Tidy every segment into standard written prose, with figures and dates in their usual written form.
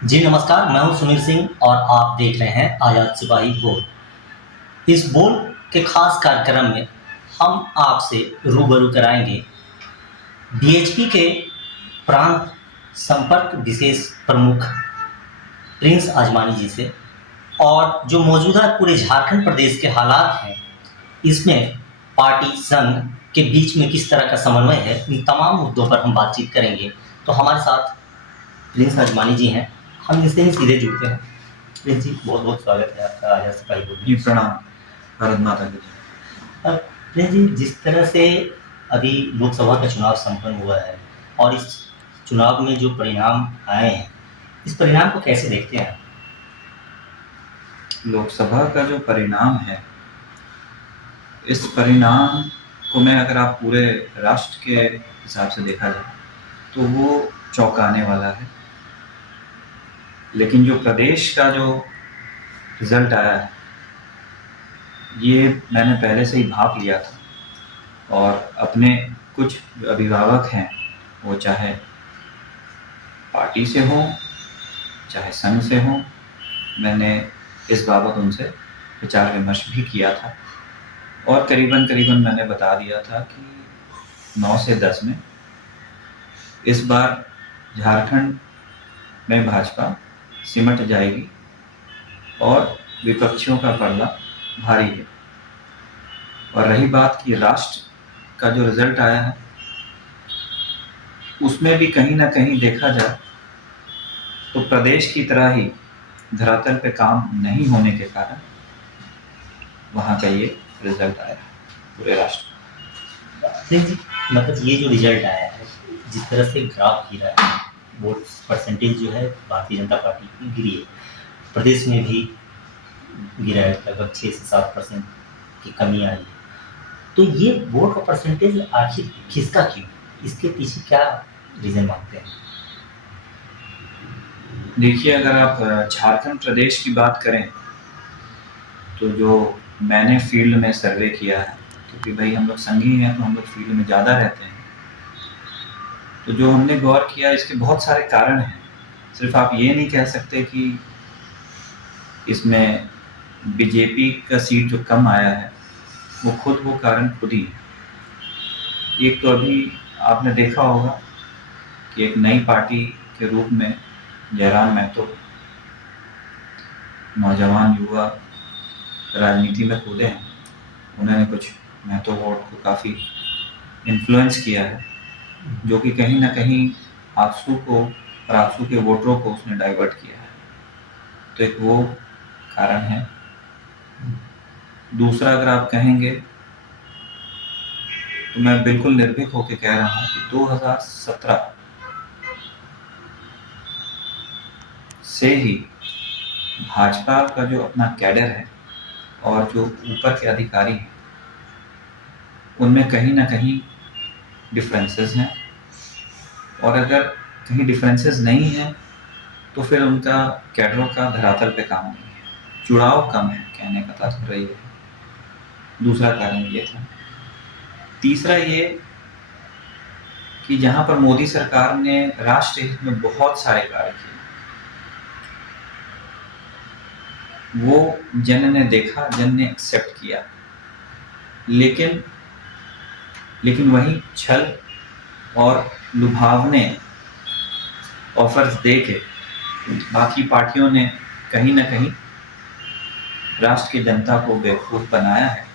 जी नमस्कार, मैं हूं सुनील सिंह और आप देख रहे हैं आजाद सिपाही बोल। इस बोल के खास कार्यक्रम में हम आपसे रूबरू कराएंगे बीएचपी के प्रांत संपर्क विशेष प्रमुख प्रिंस आजमानी जी से, और जो मौजूदा पूरे झारखंड प्रदेश के हालात हैं, इसमें पार्टी संघ के बीच में किस तरह का समन्वय है, इन तमाम मुद्दों पर हम बातचीत करेंगे। तो हमारे साथ प्रिंस आजमानी जी हैं, हम इनसे ही सीधे जुड़ते हैं। प्रिंस जी, बहुत बहुत स्वागत है आपका आजाद सिपाही बोल जी में। प्रणाम। भारत माता की जय। अब प्रिंस जी, जिस तरह से अभी लोकसभा का चुनाव संपन्न हुआ है और इस चुनाव में जो परिणाम आए हैं, इस परिणाम को कैसे देखते हैं आप? लोकसभा का जो परिणाम है, इस परिणाम को मैं अगर आप पूरे राष्ट्र के हिसाब से देखा जाए तो वो चौंकाने वाला है। लेकिन जो प्रदेश का जो रिजल्ट आया है, ये मैंने पहले से ही भाप लिया था। और अपने कुछ जो अभिभावक हैं, वो चाहे पार्टी से हों चाहे संघ से हों, मैंने इस बाबत उनसे विचार विमर्श भी किया था। और करीबन करीबन मैंने बता दिया था कि 9 से 10 में इस बार झारखंड में भाजपा सिमट जाएगी और विपक्षियों का पलड़ा भारी है। और रही बात कि राष्ट्र का जो रिजल्ट आया है, उसमें भी कहीं ना कहीं देखा जाए तो प्रदेश की तरह ही धरातल पे काम नहीं होने के कारण वहाँ का ये रिजल्ट आया है पूरे राष्ट्र प्रिंस जी, मतलब ये जो रिजल्ट आया है, जिस तरह से ग्राफ गिरा है, वोट परसेंटेज जो है भारतीय जनता पार्टी की गिरी है, प्रदेश में भी गिरा है, लगभग 6 से 7% की कमी आई है। तो ये वोट का परसेंटेज आखिर किसका क्यों, इसके पीछे क्या रीजन मानते हैं? में। देखिए, अगर आप झारखंड प्रदेश की बात करें तो जो मैंने फील्ड में सर्वे किया है, क्योंकि भाई हम लोग संघी हैं तो हम लोग फील्ड में ज़्यादा रहते हैं, तो जो हमने गौर किया, इसके बहुत सारे कारण हैं। सिर्फ आप ये नहीं कह सकते कि इसमें बीजेपी का सीट जो कम आया है वो कारण खुद ही है। एक तो अभी आपने देखा होगा कि एक नई पार्टी के रूप में जयराम महतो, नौजवान युवा राजनीति में कूदे हैं। उन्होंने कुछ महतो वोट को काफ़ी इन्फ्लुएंस किया है, जो कि कहीं ना कहीं आजसू को और आजसू के वोटरों को उसने डाइवर्ट किया है। तो एक वो कारण है। दूसरा, अगर आप कहेंगे तो मैं बिल्कुल निर्भीक होकर कह रहा हूँ कि 2017 से ही भाजपा का जो अपना कैडर है और जो ऊपर के अधिकारी हैं, उनमें कहीं ना कहीं डिफरेंसेस हैं। और अगर कहीं डिफरेंसेस नहीं हैं तो फिर उनका कैडरों का धरातल पे काम नहीं है, जुड़ाव कम है, कहने का तात्पर्य ये है। दूसरा कारण ये था। तीसरा ये कि जहाँ पर मोदी सरकार ने राष्ट्र हित में बहुत सारे कार्य किए, वो जन ने देखा, जन ने एक्सेप्ट किया। लेकिन वही छल और लुभावने ऑफर्स दे के बाकी पार्टियों ने कहीं ना कहीं राष्ट्र की जनता को बेवकूफ़ बनाया है।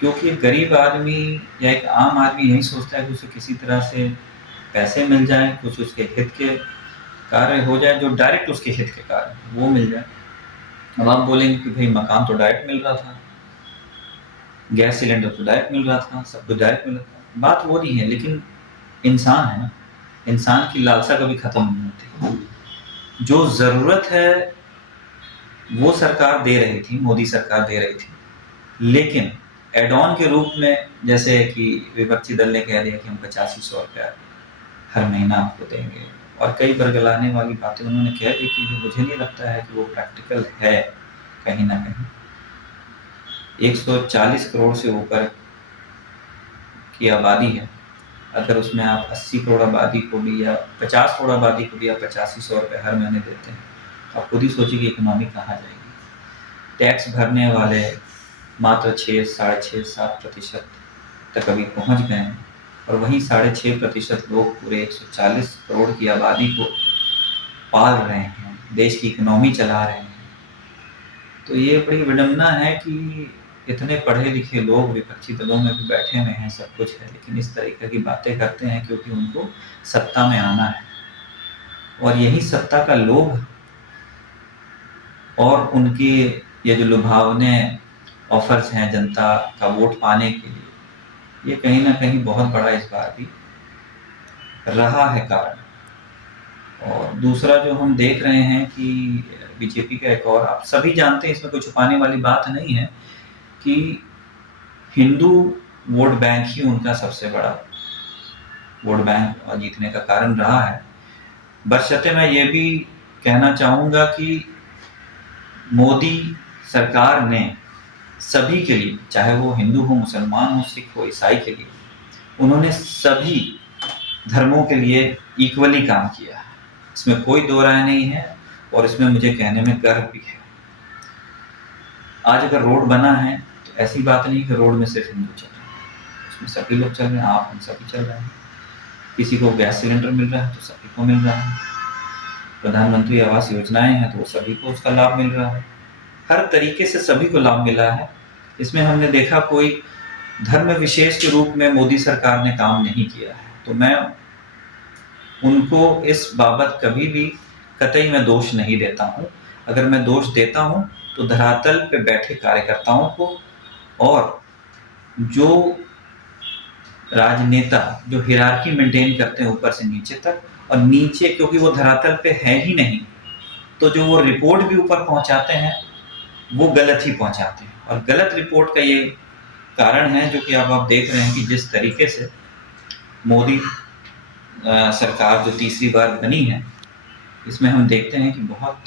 क्योंकि एक गरीब आदमी या एक आम आदमी यही सोचता है कि उसे किसी तरह से पैसे मिल जाएं, कुछ उसके हित के कार्य हो जाए, जो डायरेक्ट उसके हित के कार्य वो मिल जाए। अब आप बोलेंगे कि भाई मकान तो डायरेक्ट मिल रहा था, गैस सिलेंडर तो डायरेक्ट मिल रहा था, सब कुछ डायरेक्ट मिल रहा था। बात वो नहीं है, लेकिन इंसान है ना, इंसान की लालसा कभी खत्म नहीं होती। जो ज़रूरत है वो सरकार दे रही थी, मोदी सरकार दे रही थी, लेकिन एड ऑन के रूप में, जैसे कि विपक्षी दल ने कह दिया कि हम 8500 रुपया हर महीना आपको देंगे, और कई बरगलाने वाली बातें उन्होंने कह दी कि जो मुझे नहीं लगता है कि वो प्रैक्टिकल है। कहीं ना कहीं 140 करोड़ से ऊपर की आबादी है, अगर उसमें आप 80 करोड़ आबादी को भी या 50 करोड़ आबादी को भी आप 8500 रुपये हर महीने देते हैं, तो आप खुद ही सोचिए कि इकोनॉमी कहाँ जाएगी। टैक्स भरने वाले मात्र 6, 6.5, 7% तक अभी पहुँच गए हैं, और वहीं 6.5% लोग पूरे 140 करोड़ की आबादी को पाल रहे हैं, देश की इकोनॉमी चला रहे हैं। तो ये बड़ी विडंबना है कि इतने पढ़े लिखे लोग विपक्षी दलों में भी बैठे हुए हैं, सब कुछ है, लेकिन इस तरीके की बातें करते हैं क्योंकि उनको सत्ता में आना है, और यही सत्ता का लोभ और उनके ये जो लुभावने ऑफर्स हैं जनता का वोट पाने के लिए, ये कहीं ना कहीं बहुत बड़ा इस बार भी रहा है कारण। और दूसरा जो हम देख रहे हैं कि बीजेपी का एक और, आप सभी जानते हैं, इसमें कोई छुपाने वाली बात नहीं है कि हिंदू वोट बैंक ही उनका सबसे बड़ा वोट बैंक और जीतने का कारण रहा है। बशर्ते मैं ये भी कहना चाहूँगा कि मोदी सरकार ने सभी के लिए, चाहे वो हिंदू हो, मुसलमान हो, सिख हो, ईसाई के लिए, उन्होंने सभी धर्मों के लिए इक्वली काम किया है, इसमें कोई दो राय नहीं है, और इसमें मुझे कहने में गर्व भी है। आज अगर रोड बना है तो ऐसी बात नहीं कि रोड में सिर्फ हिंदू चल रहे हैं, उसमें सभी लोग चल रहे हैं, आप हम सभी चल रहे हैं। किसी को गैस सिलेंडर मिल रहा है तो सभी को मिल रहा है, प्रधानमंत्री आवास योजनाएं हैं तो वो सभी को उसका लाभ मिल रहा है, हर तरीके से सभी को लाभ मिल रहा है। इसमें हमने देखा कोई धर्म विशेष के रूप में मोदी सरकार ने काम नहीं किया है, तो मैं उनको इस बाबत कभी भी कतई मैं दोष नहीं देता हूँ। अगर मैं दोष देता हूँ तो धरातल पे बैठे कार्यकर्ताओं को, और जो राजनेता जो हिरार्की मेंटेन करते हैं ऊपर से नीचे तक, और नीचे क्योंकि वो धरातल पे है ही नहीं, तो जो वो रिपोर्ट भी ऊपर पहुंचाते हैं वो गलत ही पहुंचाते हैं, और गलत रिपोर्ट का ये कारण है जो कि अब आप देख रहे हैं कि जिस तरीके से मोदी सरकार जो तीसरी बार बनी है, इसमें हम देखते हैं कि बहुत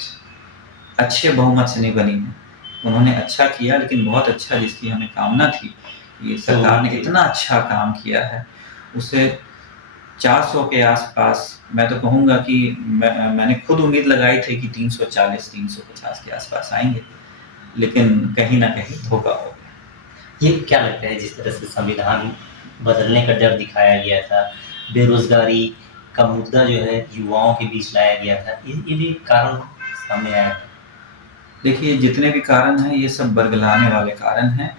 अच्छे बहुमत से नहीं बनी है। उन्होंने अच्छा किया, लेकिन बहुत अच्छा जिसकी हमें कामना थी, ये सरकार ने इतना अच्छा काम किया है, उसे 400 के आसपास, मैं तो कहूँगा कि मैंने खुद उम्मीद लगाई थी कि 340, 350 के आसपास आएंगे, लेकिन कहीं ना कहीं धोखा हो गया। ये क्या लगता है, जिस तरह से संविधान बदलने का डर दिखाया गया था, बेरोजगारी का मुद्दा जो है युवाओं के बीच लाया गया था, ये भी कारण सामने आया था? देखिए, जितने भी कारण हैं ये सब बरगलाने वाले कारण हैं।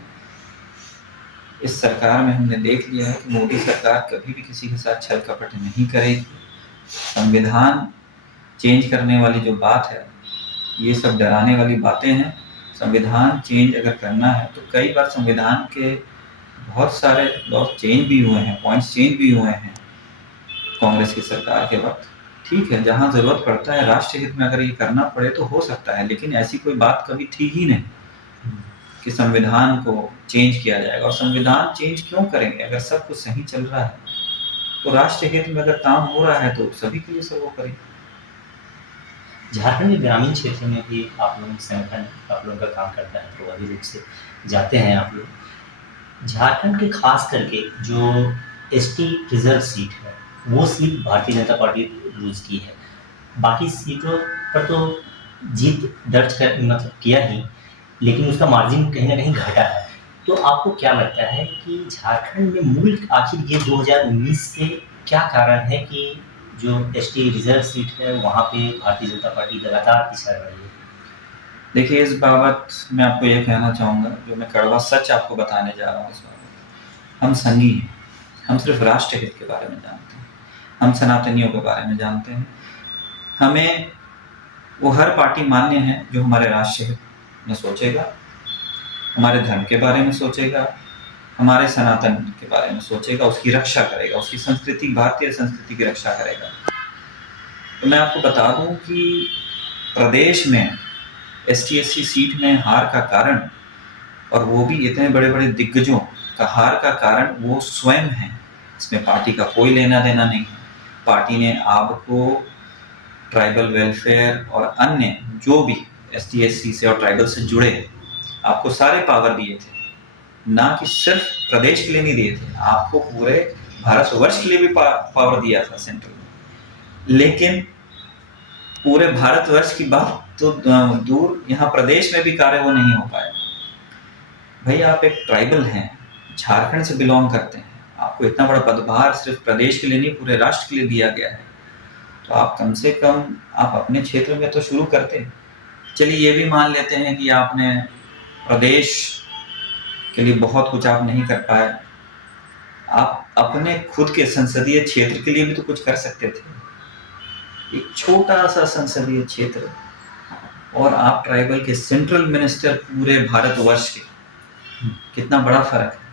इस सरकार में हमने देख लिया है कि मोदी सरकार कभी भी किसी के साथ छल कपट नहीं करेगी। संविधान चेंज करने वाली जो बात है, ये सब डराने वाली बातें हैं। संविधान चेंज अगर करना है तो कई बार संविधान के बहुत सारे लॉज चेंज भी हुए हैं, पॉइंट्स चेंज भी हुए हैं कांग्रेस की सरकार के वक्त। ठीक है, जहां जरूरत पड़ता है राष्ट्र हित में अगर ये करना पड़े तो हो सकता है, लेकिन ऐसी कोई बात कभी थी ही नहीं कि संविधान को चेंज किया जाएगा। और संविधान चेंज क्यों करेंगे अगर सब कुछ सही चल रहा है? तो राष्ट्र हित में अगर काम हो रहा है तो सभी के लिए सब वो करेंगे। झारखंड में ग्रामीण क्षेत्र में भी आप लोगों संगठन आप लोगों का काम करता है, प्रभावी रूप से जाते हैं आप लोग। झारखंड के खास करके जो एसटी रिजर्व सीट है, वो seat Bharatiya Janata party loose की है। बाकी सीटों पर तो जीत दर्ज कर मतलब किया ही, लेकिन उसका मार्जिन कहीं ना कहीं घटा है। तो आपको क्या लगता है कि झारखंड में मूल आखिर ये 2019 से क्या कारण है कि जो एसटी रिजर्व सीट है वहाँ पे भारतीय जनता पार्टी लगातार पिछड़ रही है? देखिए, इस बाबत मैं आपको ये कहना चाहूँगा, जो मैं कड़वा सच आपको बताने जा रहा हूँ इस बाबत। हम संघी हैं, हम सिर्फ राष्ट्र हित के बारे में जानते हैं, हम सनातनियों के बारे में जानते हैं। हमें वो हर पार्टी मान्य है जो हमारे राष्ट्र हित में सोचेगा, हमारे धर्म के बारे में सोचेगा, हमारे सनातन के बारे में सोचेगा, उसकी रक्षा करेगा, उसकी संस्कृति, भारतीय संस्कृति की रक्षा करेगा। तो मैं आपको बता दूं कि प्रदेश में ST/SC सीट में हार का कारण, और वो भी इतने बड़े बड़े दिग्गजों का हार का कारण, वो स्वयं है। इसमें पार्टी का कोई लेना देना नहीं है। पार्टी ने आपको ट्राइबल वेलफेयर और अन्य जो भी ST/SC से और ट्राइबल से जुड़े, आपको सारे पावर दिए थे, ना कि सिर्फ प्रदेश के लिए नहीं दिए थे, आपको पूरे भारतवर्ष के लिए भी पावर दिया था सेंट्रल में, लेकिन पूरे भारतवर्ष की बात तो दूर, यहाँ प्रदेश में भी कार्य वो नहीं हो पाया। भाई आप एक ट्राइबल हैं, झारखंड से बिलोंग करते हैं, आपको इतना बड़ा पदभार सिर्फ प्रदेश के लिए नहीं पूरे राष्ट्र के लिए दिया गया है, तो आप कम से कम आप अपने क्षेत्र में तो शुरू करते हैं। चलिए ये भी मान लेते हैं कि आपने प्रदेश के लिए बहुत कुछ आप नहीं कर पाए, आप अपने खुद के संसदीय क्षेत्र के लिए भी तो कुछ कर सकते थे। एक छोटा सा संसदीय क्षेत्र और आप ट्राइबल के सेंट्रल मिनिस्टर पूरे भारतवर्ष के, कितना बड़ा फर्क है।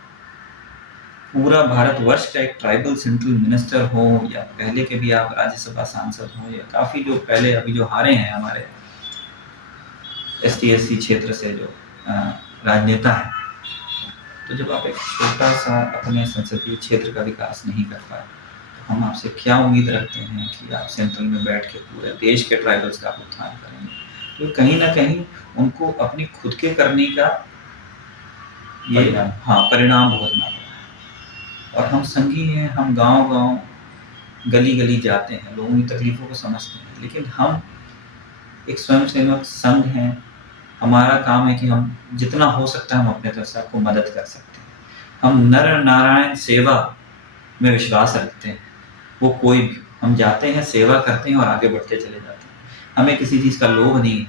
पूरा भारतवर्ष का एक ट्राइबल सेंट्रल मिनिस्टर हो, या पहले के भी आप राज्यसभा सांसद हो, या काफ़ी जो पहले अभी जो हारे हैं हमारे ST/SC क्षेत्र से जो राजनेता हैं, तो जब आप एक छोटा सा अपने संसदीय क्षेत्र का विकास नहीं कर पाए, तो हम आपसे क्या उम्मीद रखते हैं कि आप सेंट्रल में बैठ के पूरे देश के ट्राइबल्स का उत्थान करेंगे। तो कहीं ना कहीं उनको अपनी खुद के करने का ये परिणाम भुगतना पड़ा है। और हम संघी हैं, हम गांव-गांव, गली-गली जाते हैं, लोगों की तकलीफ़ों को समझते हैं, लेकिन हम एक स्वयंसेवक संघ हैं। हमारा काम है कि हम जितना हो सकता है हम अपने तरफ से आपको मदद कर सकते हैं। हम नर नारायण सेवा में विश्वास रखते हैं, वो कोई भी, हम जाते हैं, सेवा करते हैं और आगे बढ़ते चले जाते हैं। हमें किसी चीज़ का लोभ नहीं है,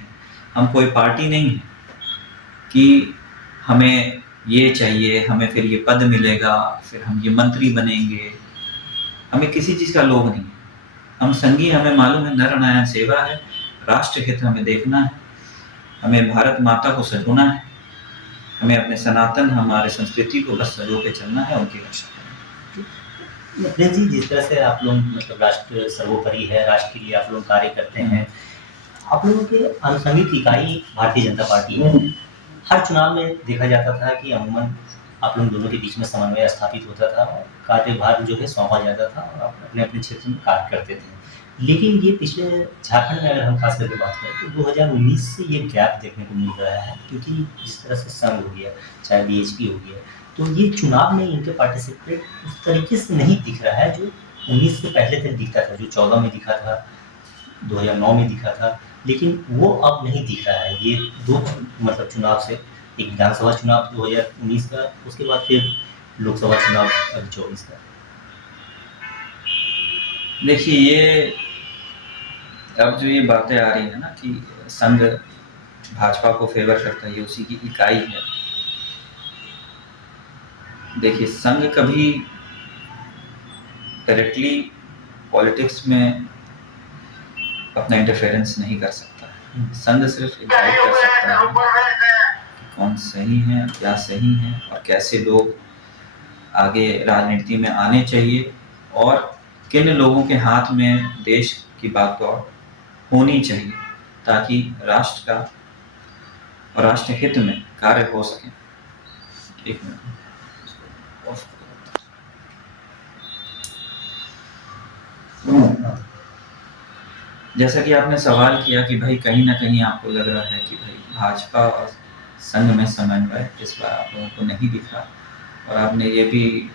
हम कोई पार्टी नहीं है कि हमें ये चाहिए, हमें फिर ये पद मिलेगा, फिर हम ये मंत्री बनेंगे, हमें किसी चीज़ का लोभ नहीं है। हम संघी, हमें मालूम है नर नारायण सेवा है, राष्ट्र हित हमें देखना है, हमें भारत माता को सजोना है, हमें अपने सनातन, हमारे संस्कृति को बस सजो के चलना है, उनकी रक्षा करना है। जी, जिस तरह से आप लोग मतलब राष्ट्र सर्वोपरि है, राष्ट्र के लिए आप लोग कार्य करते हैं, आप लोगों की आनुषंगिक इकाई भारतीय जनता पार्टी है। हर चुनाव में देखा जाता था कि अमूमन आप लोग दोनों के बीच में समन्वय स्थापित होता था, कार्यभार जो है सौंपा जाता था और आप अपने अपने क्षेत्र में कार्य करते थे। लेकिन ये पिछले झारखंड में अगर हम खास करके बात करें तो 2019 से ये गैप देखने को मिल रहा है, क्योंकि जिस तरह से संघ हो गया, चाहे BHP हो गया, तो ये चुनाव में इनके पार्टिसिपेट उस तरीके से नहीं दिख रहा है जो 19 से पहले तक दिखता था, जो 14 में दिखा था, 2009 में दिखा था, लेकिन वो अब नहीं दिख रहा है। ये दो मतलब चुनाव से, एक विधानसभा चुनाव 2019 का, उसके बाद फिर लोकसभा चुनाव 2024 का। देखिए ये अब जो ये बातें आ रही है ना कि संघ भाजपा को फेवर करता है, ये उसी की इकाई है। देखिए संघ कभी डायरेक्टली पॉलिटिक्स में अपना इंटरफेरेंस नहीं कर सकता है। संघ सिर्फ गाइड कर सकता है कि कौन सही है, क्या सही है, और कैसे लोग आगे राजनीति में आने चाहिए, और किन लोगों के हाथ में देश की बागडोर होनी चाहिए, ताकि राष्ट्र का और राष्ट्र हित में कार्य हो सके। एक मिनट, जैसा कि आपने सवाल किया कि भाई कहीं ना कहीं आपको लग रहा है कि भाई भाजपा और संघ में समन्वय इस बार आप लोगों को नहीं दिखा, और आपने ये भी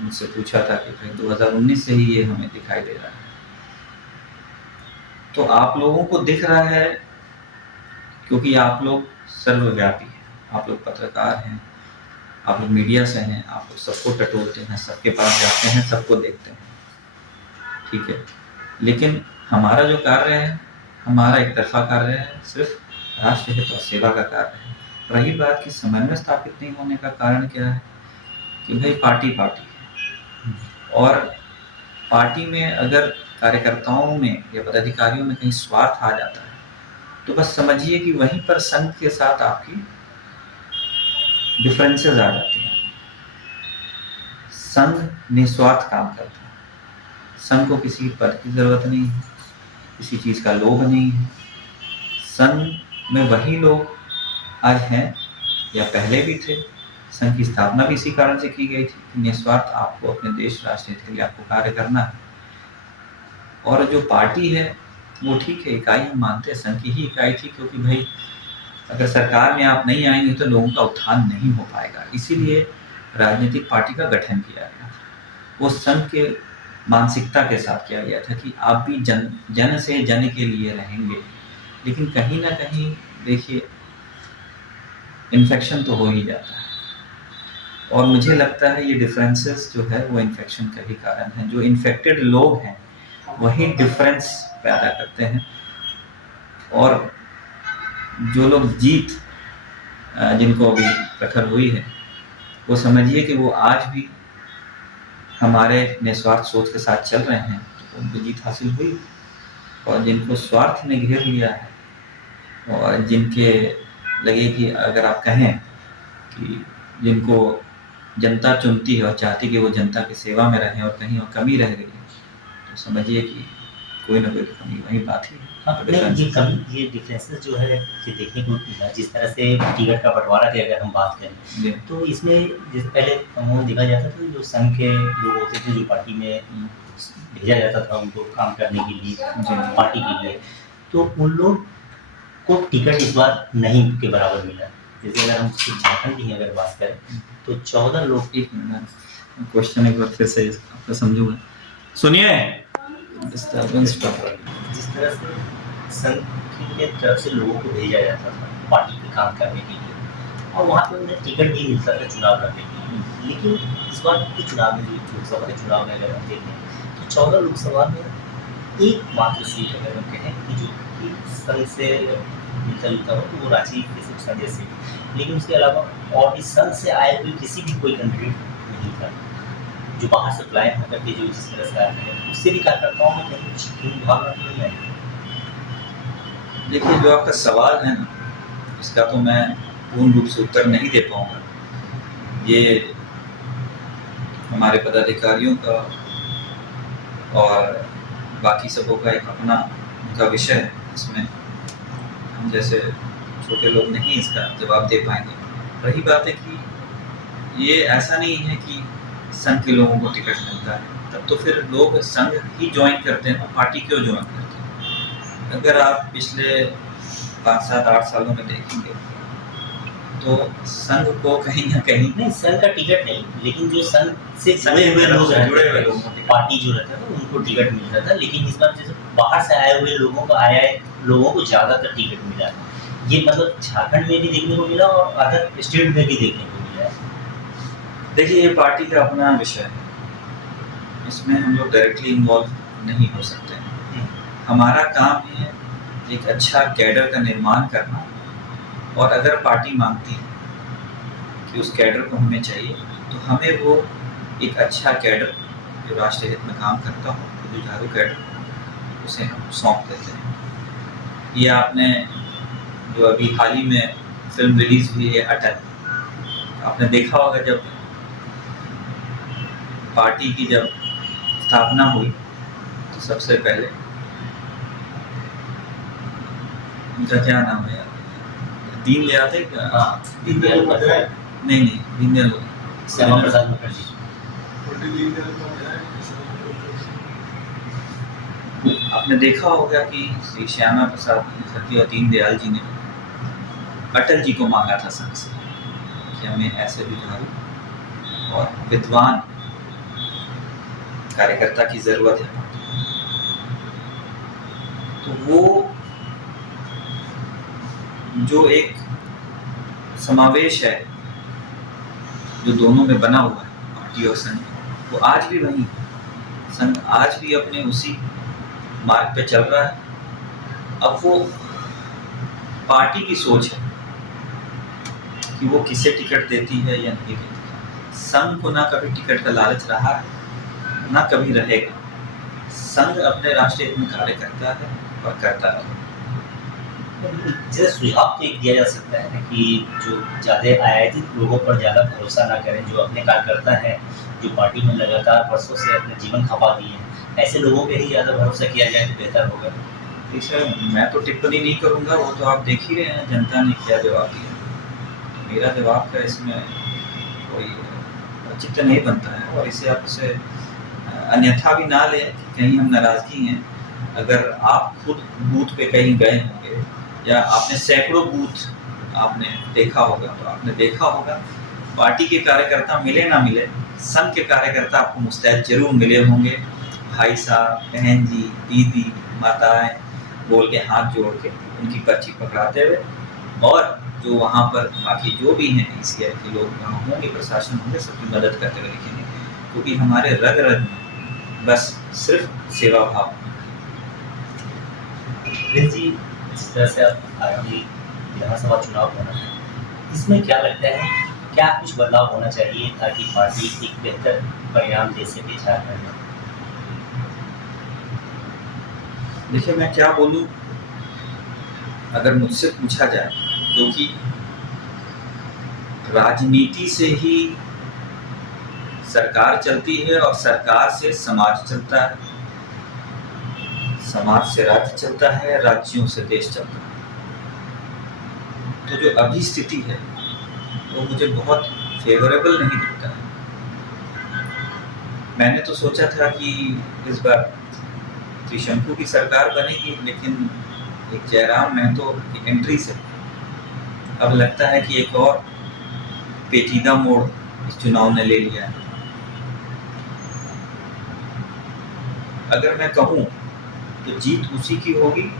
मुझसे पूछा था कि भाई 2019 से ही ये हमें दिखाई दे रहा है। तो आप लोगों को दिख रहा है क्योंकि आप लोग सर्वव्यापी हैं, आप लोग पत्रकार हैं, आप लोग मीडिया से हैं, आप लोग सबको टटोलते हैं, सबके पास जाते हैं, सबको देखते हैं, ठीक है। लेकिन हमारा जो कार्य है, हमारा एक तरफा कार्य है, सिर्फ राष्ट्र हित और सेवा का कार्य है। रही बात कि समन्वय स्थापित नहीं होने का कारण क्या है, कि भाई पार्टी है, और पार्टी में अगर कार्यकर्ताओं में या पदाधिकारियों में कहीं स्वार्थ आ जाता है, तो बस समझिए कि वहीं पर संघ के साथ आपकी डिफरेंसेस आ जाती हैं। संघ निस्वार्थ काम करता है, संघ को किसी पद की जरूरत नहीं है, किसी चीज़ का लोभ नहीं है। संघ में वही लोग आज हैं या पहले भी थे। संघ की स्थापना भी इसी कारण से की गई थी कि निस्वार्थ आपको अपने देश राष्ट्र के लिए आपको कार्य करना है। और जो पार्टी है वो ठीक है, इकाई हम मानते हैं, संघ की ही इकाई थी, क्योंकि भाई अगर सरकार में आप नहीं आएंगे तो लोगों का उत्थान नहीं हो पाएगा। इसीलिए राजनीतिक पार्टी का गठन किया गया था। वो संघ के मानसिकता के साथ किया गया था कि आप भी जन से जन के लिए रहेंगे, लेकिन कहीं ना कहीं देखिए इन्फेक्शन तो हो ही जाता है। और मुझे लगता है ये डिफरेंसेस जो है वो इन्फेक्शन का ही कारण है। जो इन्फेक्टेड लोग हैं वही डिफरेंस पैदा करते हैं, और जो लोग जीत जिनको अभी प्रखर हुई है, वो समझिए कि वो आज भी हमारे निस्वार्थ सोच के साथ चल रहे हैं, तो उनको जीत हासिल हुई। और जिनको स्वार्थ ने घेर लिया है और जिनके लगे कि अगर आप कहें कि जिनको जनता चुनती है और चाहती कि वो जनता की सेवा में रहें और कहीं और कमी रह गई है, तो समझिए कि कोई ना कोई तो कमी वही बात ही है। हाँ, नहीं, ये कमी, ये डिफरेंसेस जो है ये देखने को मिला। जिस तरह से टिकट का बंटवारा की अगर हम बात जी। करें, तो इसमें जैसे पहले अमूमन देखा जाता था जो संघ के लोग होते थे, जो पार्टी में भेजा जाता था उनको काम करने के लिए, पार्टी के लिए, तो उन लोग को टिकट इस बार नहीं के बराबर मिला। जैसे अगर हम झारखंड की अगर बात करें तो 14 लोग। एक मिनट, क्वेश्चन एक बार फिर से आपका समझूंगा। सुनिए, डिस्टर्बेंस स्टॉप। जिस तरह से संघ की तरफ से लोगों को भेजा जाता था पार्टी में काम करने के लिए, और वहाँ पे उन्हें टिकट भी मिलता था चुनाव लड़ने के लिए, लेकिन इस बार के चुनाव में, लोकसभा के चुनाव में अगर हम देखें तो 14 लोकसभा में एकमात्र सीट अगर हम कहें कि जो कि संघ से मिलता जुलता हो तो वो रांची के संघ से, लेकिन उसके अलावा और इस संघ से आए हुए किसी भी कोई कैंडिडेट नहीं था। जो बाहर से अप्लाई होकर के जो जिस तरह से आए हैं, उससे भी कार्यकर्ताओं में कहीं कुछ भावना नहीं आई। देखिए, जो आपका सवाल है ना, इसका तो मैं पूर्ण रूप से उत्तर नहीं दे पाऊंगा। ये हमारे पदाधिकारियों का और बाकी सबों का एक अपना उनका विषय है। इसमें हम जैसे छोटे लोग नहीं इसका जवाब दे पाएंगे। रही बात है कि ये ऐसा नहीं है कि संघ के लोगों को टिकट मिलता है, तब तो फिर लोग संघ ही ज्वाइन करते हैं, पार्टी क्यों ज्वाइन करते हैं। अगर आप पिछले 5, 7, 8 सालों में देखेंगे तो संघ को कहीं ना कहीं, नहीं संघ का टिकट नहीं, लेकिन जो संघ से जुड़े हुए लोग पार्टी जो रहता था उनको टिकट मिलता था। लेकिन इस बार जैसे बाहर से आए हुए लोगों को ज़्यादातर टिकट मिला है। ये मतलब झारखंड में भी देखने को मिला और अदर स्टेट में भी देखने को मिला है। देखिए, ये पार्टी का अपना विषय है, इसमें हम लोग डायरेक्टली इन्वॉल्व नहीं हो सकते। हमारा काम है एक अच्छा कैडर का निर्माण करना, और अगर पार्टी मांगती है कि उस कैडर को हमें चाहिए, तो हमें वो एक अच्छा कैडर जो राष्ट्रीय हित में काम करता हो, जुझारू कैडर, उसे हम सौंप देते हैं। ये आपने जो अभी हाल ही में फिल्म रिलीज हुई है अटल, आपने देखा होगा जब पार्टी की जब स्थापना हुई तो सबसे पहले उनका क्या नाम है, दीनदयाल थे क्या? हाँ, दीनदयाल नहीं, दीनदयाल, श्यामा प्रसाद मुखर्जी। आपने देखा होगा कि श्री श्यामा प्रसाद मुखर्जी और दीनदयाल जी ने अटल जी को मांगा था संघ से कि हमें ऐसे जुझारू और विद्वान कार्यकर्ता की जरूरत है। तो वो जो एक समावेश है जो दोनों में बना हुआ है, पार्टी और संघ, वो आज भी वही है। संघ आज भी अपने उसी मार्ग पे चल रहा है। अब वो पार्टी की सोच है कि वो किसे टिकट देती है या नहीं देती। संघ को ना कभी टिकट का लालच रहा है, ना कभी रहेगा। संघ अपने राष्ट्रीय हित में कार्य करता है और करता है। जैसे सुझाव तो एक दिया जा सकता है कि जो ज़्यादा आयातित लोगों पर ज़्यादा भरोसा ना करें, जो अपने कार्यकर्ता हैं, जो पार्टी में लगातार वर्षों से अपने जीवन खपा दिए हैं, ऐसे लोगों पे ही ज़्यादा भरोसा किया जाए तो बेहतर होगा। सर, मैं तो टिप्पणी नहीं करूंगा, वो तो आप देख ही रहे हैं जनता ने क्या जवाब दिया। मेरा जवाब का इसमें कोई औचित्य नहीं बनता है, और इसे आप उसे अन्यथा भी ना लें कि कहीं हम नाराज़गी हैं। अगर आप खुद बूथ पे कहीं गए होंगे या आपने सैकड़ों बूथ आपने देखा होगा, तो आपने देखा होगा पार्टी के कार्यकर्ता मिले ना मिले, संघ के कार्यकर्ता आपको मुस्तैद जरूर मिले होंगे, भाई साहब, बहन जी, दीदी, माताएं बोल के हाथ जोड़ के उनकी पर्ची पकड़ाते हुए, और जो वहाँ पर बाकी जो भी हैं ECI के लोग वहाँ होंगे, प्रशासन होंगे, सबकी मदद करते हुए दिखेंगे, क्योंकि हमारे रग रग में बस सिर्फ सेवा भाव। प्रिंस जी, जिस तरह से अब आगामी विधानसभा चुनाव होना है, इसमें क्या लगता है, क्या कुछ बदलाव होना चाहिए ताकि पार्टी एक बेहतर परिणाम दे सके झारखंड में? देखिए, मैं क्या बोलूँ, अगर मुझसे पूछा जाए, जो कि राजनीति से ही सरकार चलती है और सरकार से समाज चलता है, समाज से राज्य चलता है, राज्यों से देश चलता है, तो जो अभी स्थिति है वो मुझे बहुत फेवरेबल नहीं दिखता है। मैंने तो सोचा था कि इस बार त्रिशंकु की सरकार बनेगी, लेकिन एक जयराम महतो की एंट्री से अब लगता है कि एक और पेचीदा मोड़ इस चुनाव ने ले लिया है। अगर मैं कहूँ तो जीत उसी की होगी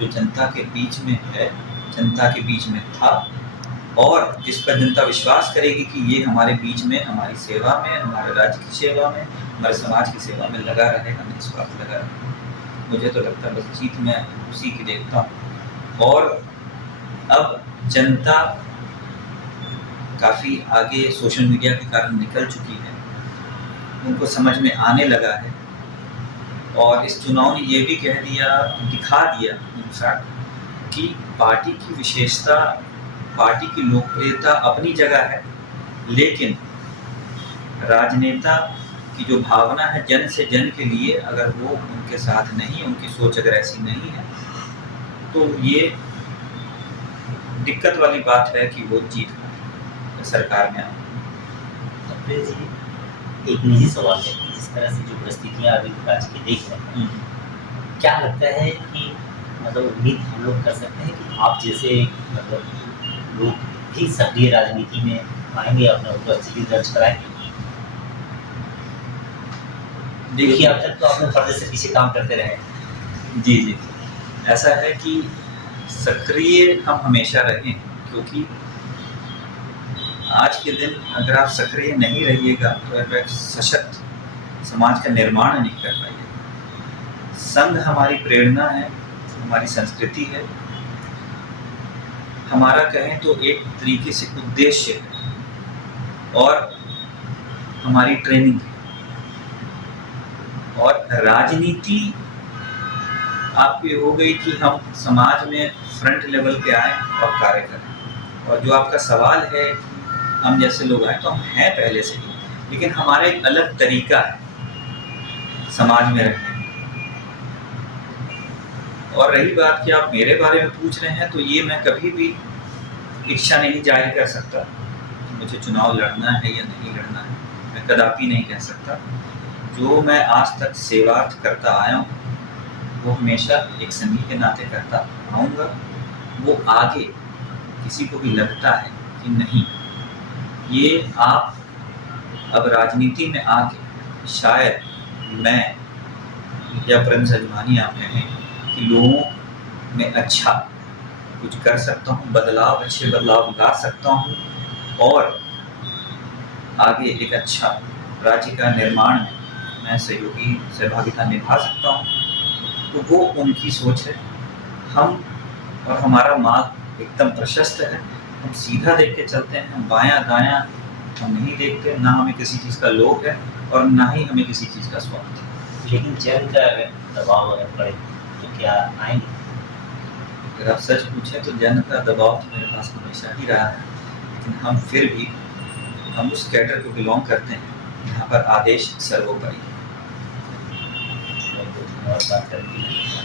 जो जनता के बीच में है, जनता के बीच में था, और जिस पर जनता विश्वास करेगी कि ये हमारे बीच में, हमारी सेवा में, हमारे राज्य की सेवा में, हमारे समाज की सेवा में लगा रहेगा, निस्वार्थ लगा रहेगा। मुझे तो लगता है बस जीत मैं उसी की देखता हूँ। और अब जनता काफ़ी आगे सोशल मीडिया के कारण निकल चुकी है, उनको समझ में आने लगा है, और इस चुनाव ने ये भी कह दिया, दिखा दिया इनफैक्ट कि पार्टी की विशेषता, पार्टी की लोकप्रियता अपनी जगह है, लेकिन राजनेता की जो भावना है जन से जन के लिए, अगर वो उनके साथ नहीं, उनकी सोच अगर ऐसी नहीं है, तो ये दिक्कत वाली बात है कि वो जीत सरकार में आए। एक निजी सवाल है, जिस तरह से जो परिस्थितियाँ अभी आज की देख रहे हैं, क्या लगता है कि मतलब उम्मीद हम लोग कर सकते हैं कि आप जैसे मतलब लोग भी सक्रिय राजनीति में आएंगे, अपना उपस्थिति दर्ज कराएंगे? देखिए, अब तक तो आपने पर्दे से पीछे काम करते रहे। जी जी, ऐसा है कि सक्रिय हम हमेशा रहें, क्योंकि आज के दिन अगर आप सक्रिय नहीं रहिएगा तो आप एक सशक्त समाज का निर्माण नहीं कर पाएंगे। संघ हमारी प्रेरणा है, हमारी संस्कृति है, हमारा कहें तो एक तरीके से उद्देश्य है, और हमारी ट्रेनिंग है। और राजनीति आपकी हो गई कि हम समाज में फ्रंट लेवल पे आए और कार्य करें। और जो आपका सवाल है हम जैसे लोग आए, तो हम हैं पहले से ही, लेकिन हमारा एक अलग तरीका है समाज में रहने। और रही बात कि आप मेरे बारे में पूछ रहे हैं, तो ये मैं कभी भी इच्छा नहीं जाहिर कर सकता मुझे चुनाव लड़ना है या नहीं लड़ना है, मैं कदापि नहीं कह सकता। जो मैं आज तक सेवार्थ करता आया हूँ वो हमेशा एक संगी के नाते करता आऊँगा। वो आगे किसी को भी लगता है कि नहीं, ये आप अब राजनीति में आके शायद मैं या प्रिंस अजमानी आप कहें कि लोगों में अच्छा कुछ कर सकता हूँ, बदलाव, अच्छे बदलाव ला सकता हूँ, और आगे एक अच्छा राज्य का निर्माण में मैं सहयोगी सहभागिता निभा सकता हूँ, तो वो उनकी सोच है। हम और हमारा मार्ग एकदम प्रशस्त है, हम सीधा देख के चलते हैं, हम बायां दायां हम नहीं देखते, ना हमें किसी चीज़ का लोभ है और ना ही हमें किसी चीज़ का स्वार्थ है। लेकिन जन का अगर दबाव अगर पड़े तो क्या आएंगे? अगर आप सच पूछें तो जन का दबाव तो मेरे पास हमेशा ही रहा है, लेकिन हम फिर भी हम उस कैडर को बिलोंग करते हैं जहाँ पर आदेश सर्वोपरि है।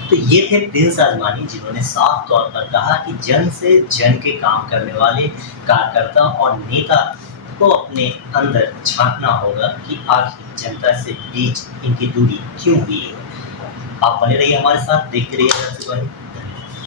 तो ये थे प्रिंस आजमानी, जिन्होंने साफ तौर पर कहा कि जन से जन के काम करने वाले कार्यकर्ता और नेता को अपने अंदर झांकना होगा कि आखिर जनता से बीच इनकी दूरी क्यों हुई है। आप बने रहिए हमारे साथ, देखते रहिए।